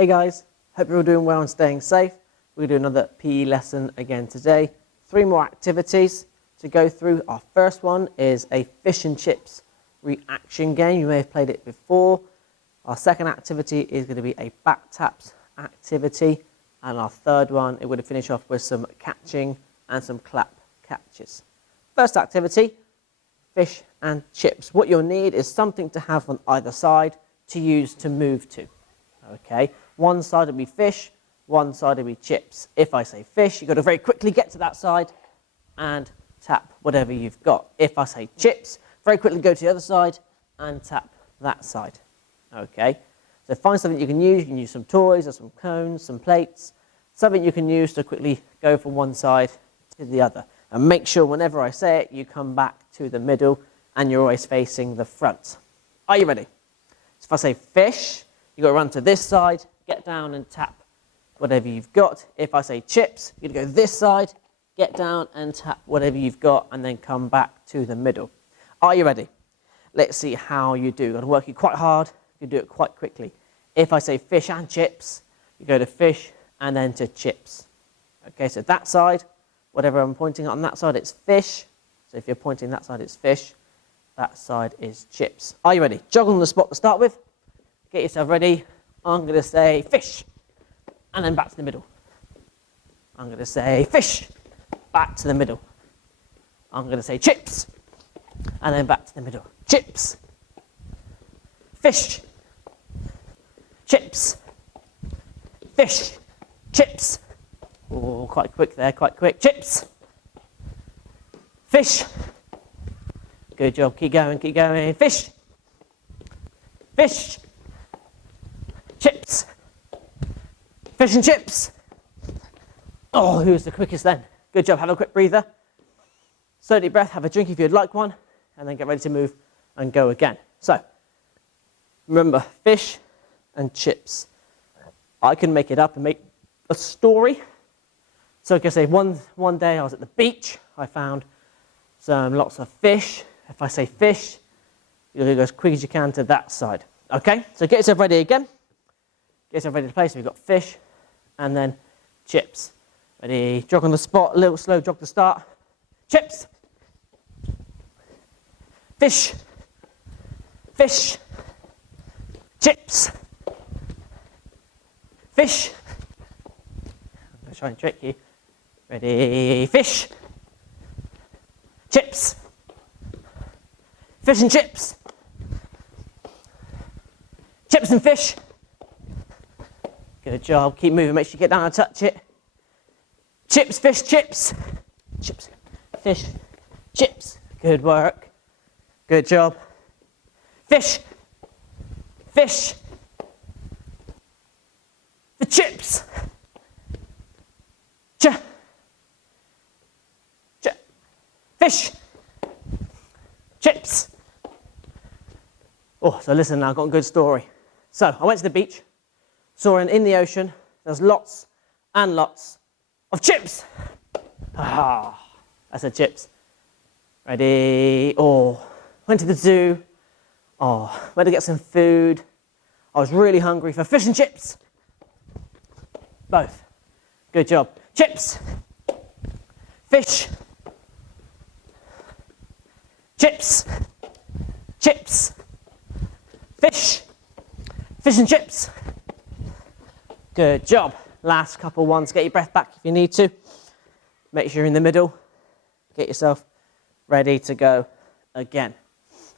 Hey guys, hope you're all doing well and staying safe. We're going to do another PE lesson again today. 3 more activities to go through. Our first one is a fish and chips reaction game. You may have played it before. Our second activity is going to be a back taps activity. And our third one, we're going to finish off with some catching and some clap catches. First activity, fish and chips. What you'll need is something to have on either side to use to move to. Okay, one side will be fish, one side will be chips. If I say fish, you've got to very quickly get to that side and tap whatever you've got. If I say chips, very quickly go to the other side and tap that side. Okay, so find something you can use. You can use some toys or some cones, some plates, something you can use to quickly go from one side to the other. And make sure whenever I say it, you come back to the middle and you're always facing the front. Are you ready? So if I say fish, you've got to run to this side, get down and tap whatever you've got. If I say chips, you're going to go this side, get down and tap whatever you've got, and then come back to the middle. Are you ready? Let's see how you do. You've got to work it quite hard. You do it quite quickly. If I say fish and chips, you go to fish and then to chips. Okay, so that side, whatever I'm pointing at on that side, it's fish. So if you're pointing that side, it's fish. That side is chips. Are you ready? Jog on the spot to start with. Get yourself ready. I'm going to say fish, and then back to the middle. I'm going to say fish, back to the middle. I'm going to say chips, and then back to the middle. Chips, fish, chips, fish, chips. Oh, quite quick there, quite quick. Chips, fish. Good job, keep going, keep going. Fish, fish, chips, fish and chips. Oh, who was the quickest then? Good job, have a quick breather. Slow deep breath, have a drink if you'd like one, and then get ready to move and go again. So, remember, fish and chips. I can make it up and make a story. So I can say one day I was at the beach, I found lots of fish. If I say fish, you're going to go as quick as you can to that side. Okay, so get yourself ready again. Get yourself ready to play. So we've got fish and then chips. Ready, jog on the spot, a little slow jog to start. Chips, fish, fish, chips, fish. I'm going to try and trick you. Ready, fish, chips, fish and chips, chips and fish. Good job, keep moving, make sure you get down and touch it. Chips, fish, chips, chips, fish, chips. Good work, good job. Fish, fish, the chips. Fish, chips. Oh, so listen now, I've got a good story. So I went to the beach, saw in the ocean, there's lots and lots of chips. Ah, I said chips. Ready? Oh, went to the zoo. Oh, went to get some food. I was really hungry for fish and chips. Both. Good job. Chips, fish, chips, chips, fish, fish and chips. Good job. Last couple ones. Get your breath back if you need to. Make sure you're in the middle. Get yourself ready to go again.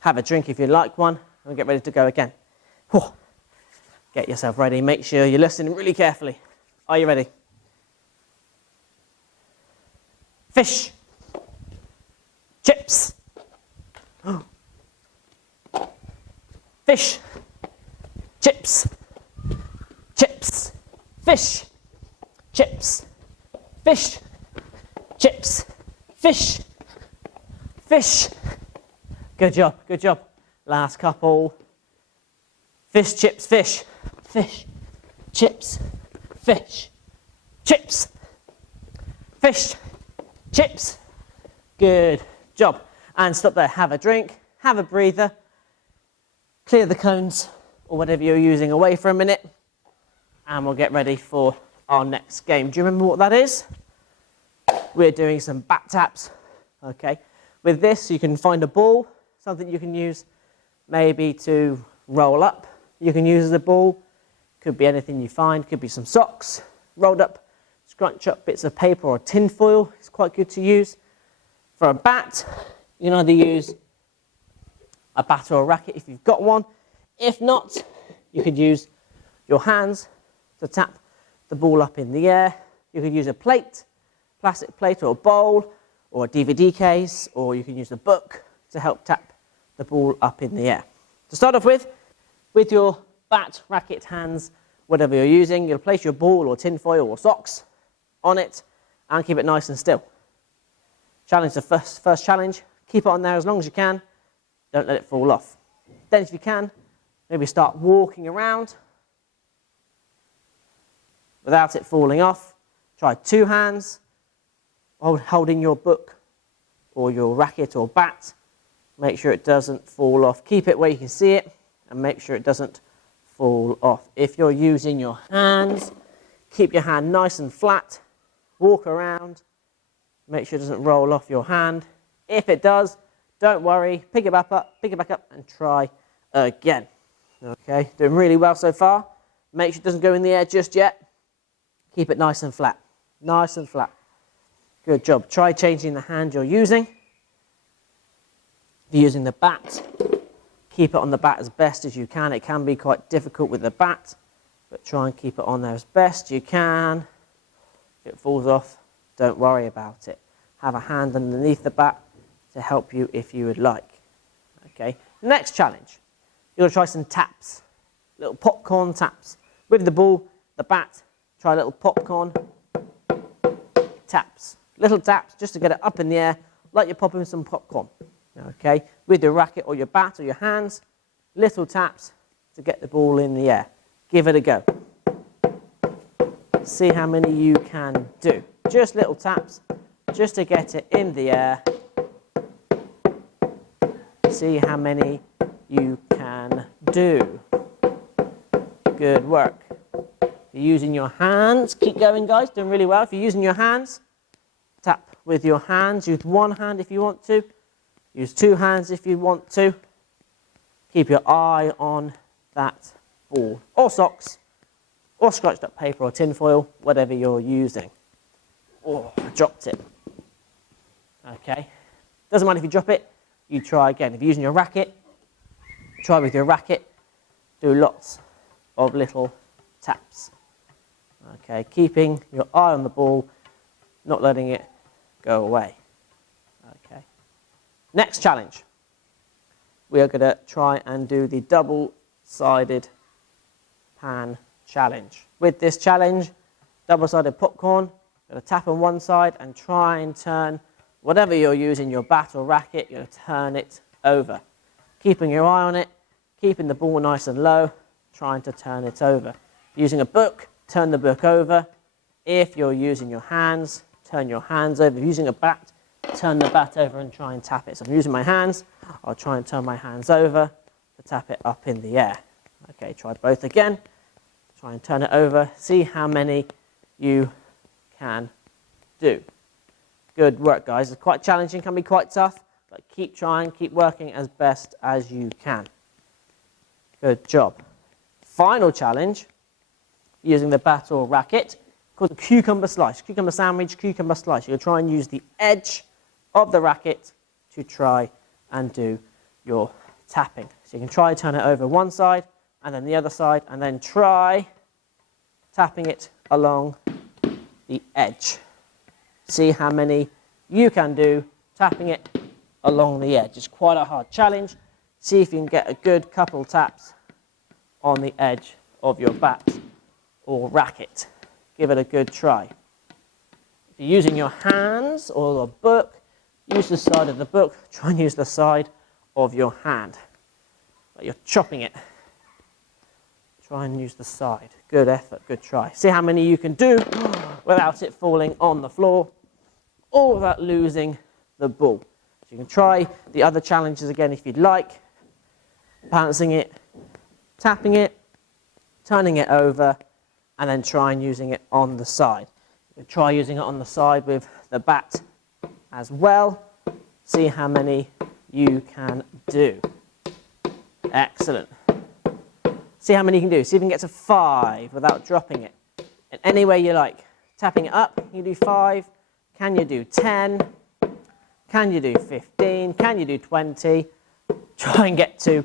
Have a drink if you'd like one, and get ready to go again. Whew. Get yourself ready. Make sure you're listening really carefully. Are you ready? Fish, chips, fish, chips, chips, fish, chips, fish, chips, fish, fish. Good job, good job. Last couple. Fish, chips, fish, fish, chips, fish, chips, fish, chips. Good job. And stop there. Have a drink, have a breather, clear the cones or whatever you're using away for a minute, and we'll get ready for our next game. Do you remember what that is? We're doing some bat taps. Okay. With this, you can find a ball, something you can use maybe to roll up. You can use as a ball. Could be anything you find. Could be some socks, rolled up, scrunch up bits of paper or tin foil. It's quite good to use. For a bat, you can either use a bat or a racket if you've got one. If not, you could use your hands to tap the ball up in the air. You could use a plate, plastic plate or a bowl or a DVD case, or you can use a book to help tap the ball up in the air. To start off with your bat, racket, hands, whatever you're using, you'll place your ball or tin foil or socks on it and keep it nice and still. Challenge the first challenge. Keep it on there as long as you can. Don't let it fall off. Then if you can, maybe start walking around without it falling off. Try 2 hands, holding your book or your racket or bat. Make sure it doesn't fall off. Keep it where you can see it and make sure it doesn't fall off. If you're using your hands, keep your hand nice and flat. Walk around. Make sure it doesn't roll off your hand. If it does, don't worry. Pick it back up and try again. Okay, doing really well so far. Make sure it doesn't go in the air just yet. Keep it nice and flat. Nice and flat. Good job. Try changing the hand you're using. If you're using the bat, keep it on the bat as best as you can. It can be quite difficult with the bat, but try and keep it on there as best you can. If it falls off, don't worry about it. Have a hand underneath the bat to help you if you would like. Okay. Next challenge. You're going to try some taps. Little popcorn taps. With the ball, the bat, try little popcorn taps. Little taps just to get it up in the air like you're popping some popcorn. Okay. With your racket or your bat or your hands, little taps to get the ball in the air. Give it a go. See how many you can do. Just little taps just to get it in the air. See how many you can do. Good work. If you're using your hands, keep going guys, doing really well. If you're using your hands, tap with your hands. Use 1 hand if you want to. Use 2 hands if you want to. Keep your eye on that ball. Or socks, or scratched up paper or tin foil, whatever you're using. Oh, I dropped it. Okay. Doesn't matter if you drop it, you try again. If you're using your racket, try with your racket. Do lots of little taps. Okay, keeping your eye on the ball, not letting it go away. Okay. Next challenge. We are going to try and do the double-sided pan challenge. With this challenge, double-sided popcorn, you're going to tap on one side and try and turn whatever you're using, your bat or racket, you're going to turn it over. Keeping your eye on it, keeping the ball nice and low, trying to turn it over. Using a book, turn the book over. If you're using your hands, turn your hands over. If you're using a bat, turn the bat over and try and tap it. So if I'm using my hands, I'll try and turn my hands over to tap it up in the air. Okay, try both again. Try and turn it over. See how many you can do. Good work, guys. It's quite challenging, can be quite tough, but keep trying, keep working as best as you can. Good job. Final challenge, using the bat or racket, called the cucumber slice. Cucumber sandwich, cucumber slice. You'll try and use the edge of the racket to try and do your tapping. So you can try turn it over one side and then the other side, and then try tapping it along the edge. See how many you can do tapping it along the edge. It's quite a hard challenge. See if you can get a good couple taps on the edge of your bat or racket. Give it a good try. If you're using your hands or a book, use the side of the book. Try and use the side of your hand. Like you're chopping it. Try and use the side. Good effort, good try. See how many you can do without it falling on the floor or without losing the ball. So you can try the other challenges again if you'd like. Balancing it, tapping it, turning it over, and then try and using it on the side. You can try using it on the side with the bat as well. See how many you can do. Excellent. See how many you can do. See if you can get to 5 without dropping it. In any way you like. Tapping it up, you do 5. Can you do 10? Can you do 15? Can you do 20? Try and get to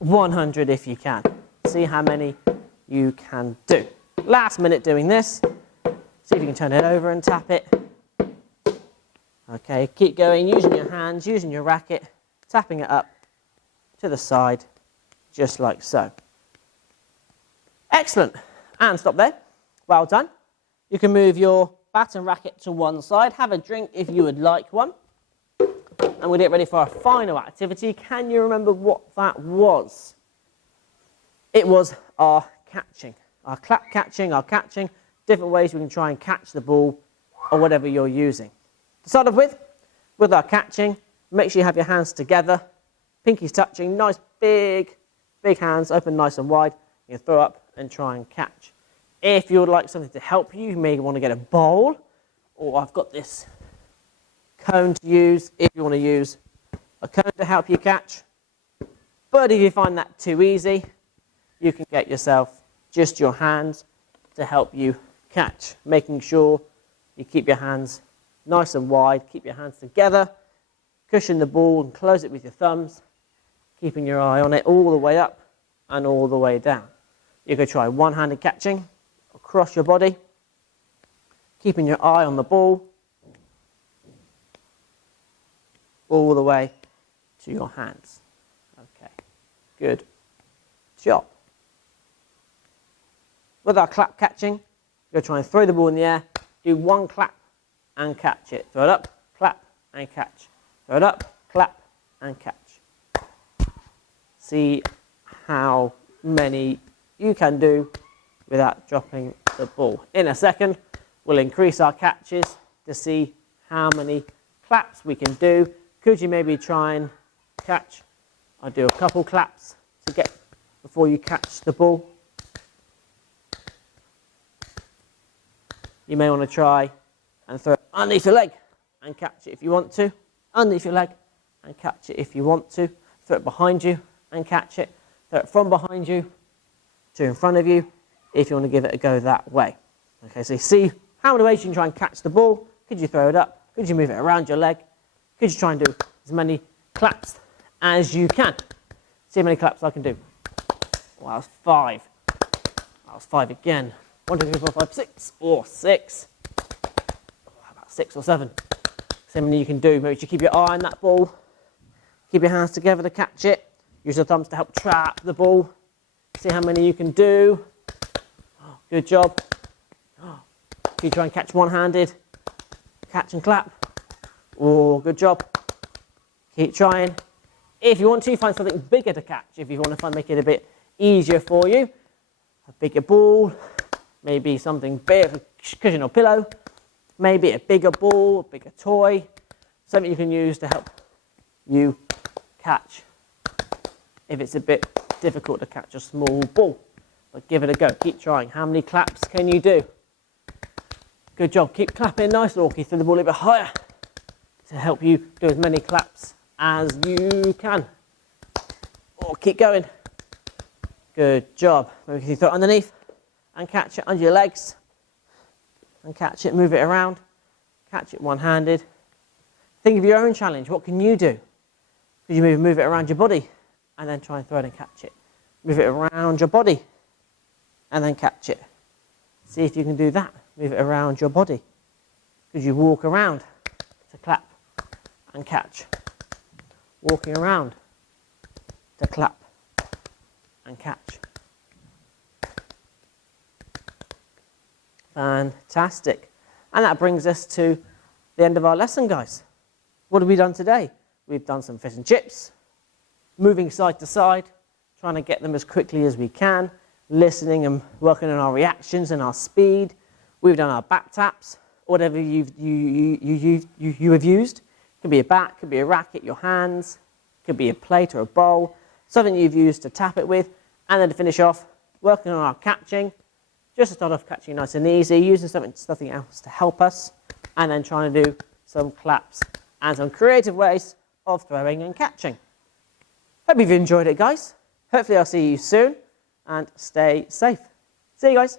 100 if you can. See how many you can do. Last minute doing this. See if you can turn it over and tap it. Okay, keep going, using your hands, using your racket, tapping it up to the side, just like so. Excellent. And stop there. Well done. You can move your bat and racket to one side. Have a drink if you would like one. And we'll get ready for our final activity. Can you remember what that was? It was our catching. Our clap catching, our catching. Different ways we can try and catch the ball or whatever you're using. To start off with our catching, make sure you have your hands together. Pinkies touching, nice big hands, open nice and wide. You can throw up and try and catch. If you would like something to help you, you may want to get a bowl, or I've got this cone to use if you want to use a cone to help you catch. But if you find that too easy, you can get yourself just your hands to help you catch, making sure you keep your hands nice and wide, keep your hands together, cushion the ball and close it with your thumbs, keeping your eye on it all the way up and all the way down. You could try one-handed catching across your body, keeping your eye on the ball all the way to your hands. Okay, good job. With our clap catching, you're going to try and throw the ball in the air, do one clap and catch it. Throw it up, clap and catch. Throw it up, clap and catch. See how many you can do without dropping the ball. In a second, we'll increase our catches to see how many claps we can do. Could you maybe try and catch? I'll do a couple claps to get before you catch the ball. You may want to try and throw it underneath your leg and catch it if you want to. Underneath your leg and catch it if you want to. Throw it behind you and catch it. Throw it from behind you to in front of you if you want to give it a go that way. Okay, so you see how many ways you can try and catch the ball. Could you throw it up? Could you move it around your leg? Could you try and do as many claps as you can? See how many claps I can do. Well, that was 5. That was 5 again. 1, 2, 3, 4, 5, 6, or 6. How about 6 or 7? See how many you can do. Make sure you keep your eye on that ball. Keep your hands together to catch it. Use your thumbs to help trap the ball. See how many you can do. Good job. If you try and catch one-handed, catch and clap. Oh, good job. Keep trying. If you want to, find something bigger to catch. If you want to make it a bit easier for you. A bigger ball. Maybe something big, a cushion or pillow. Maybe a bigger ball, a bigger toy. Something you can use to help you catch if it's a bit difficult to catch a small ball. But give it a go. Keep trying. How many claps can you do? Good job. Keep clapping nice, Orky. Throw the ball a bit higher to help you do as many claps as you can. Or keep going. Good job. Maybe you throw it underneath and catch it under your legs. And catch it, move it around. Catch it one-handed. Think of your own challenge. What can you do? Could you move it around your body and then try and throw it and catch it? Move it around your body and then catch it. See if you can do that. Move it around your body. Could you walk around to clap and catch? Walking around to clap and catch. Fantastic. And that brings us to the end of our lesson, guys. What have we done today? We've done some fish and chips, moving side to side, trying to get them as quickly as we can, listening and working on our reactions and our speed. We've done our back taps, whatever you have used. Could be a bat, could be a racket, your hands, could be a plate or a bowl, something you've used to tap it with. And then to finish off, working on our catching, just to start off catching nice and easy, using something else to help us, and then trying to do some claps and some creative ways of throwing and catching. Hope you've enjoyed it, guys. Hopefully I'll see you soon, and stay safe. See you guys.